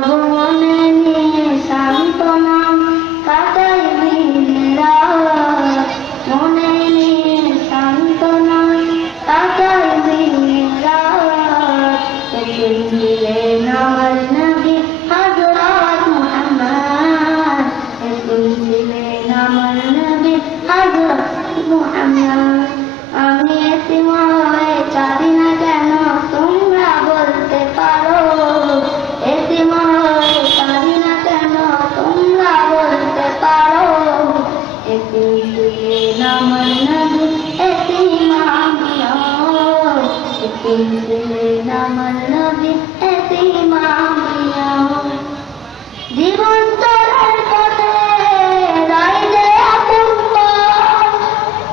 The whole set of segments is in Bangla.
তবু মনে নিয়ে সান্ত্বনা কাটাই দিন রাত, মনে নিয়ে সান্ত্বনা কাটাই দিন রাত। এতিম ছিলেন আমার নবী হযরত মুহাম্মদ, এতিম ছিলেন আমার নবী হযরত মুহাম্মদ। আমি এতিম হয়ে চারি না কেন তোমরা বলতে পারো, এতিম হয়ে চারি না কেন তোমরা বলতে পারো। এতিম ছিলেন আমার নবী এতিম আমিও, এতিম ছিলেন আমার নবী এতিম আমিও। জীবন চলার পথে রয় যে আতঙ্ক,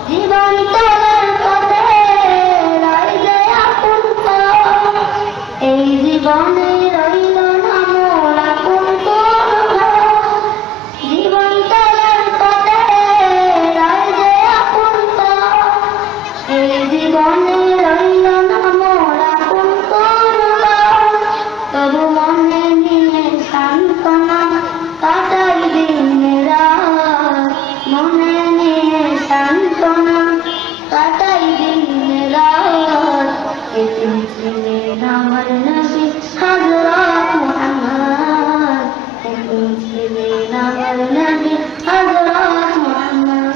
জীবন চলার পথে রয় যে আতঙ্ক। এই জীবনে রইল না মোর আপন কোনো, জীবন চলার পথে রয় যে আতঙ্ক। এই জীবনে রইল না মোর আপন কোনো, তবু মনে নিয়ে সান্ত্বনা কাটাই দিন রাত, মনে নিয়ে সান্ত্বনা কাটাই দিন রাত। এতিম ছিলেন আমার নবী হযরত মুহাম্মদ, এতিম ছিলেন আমার নবী হযরত মুহাম্মদ।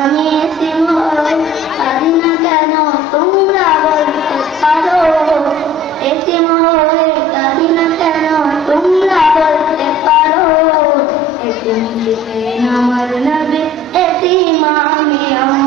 আমি এতিম হয়ে পারি না কেন তোমরা বলতে পারো, এতিম হয়ে পারি না কেন তোমরা বলতে পারো। এতিম ছিলেন আমার নবী এতিম আমিও।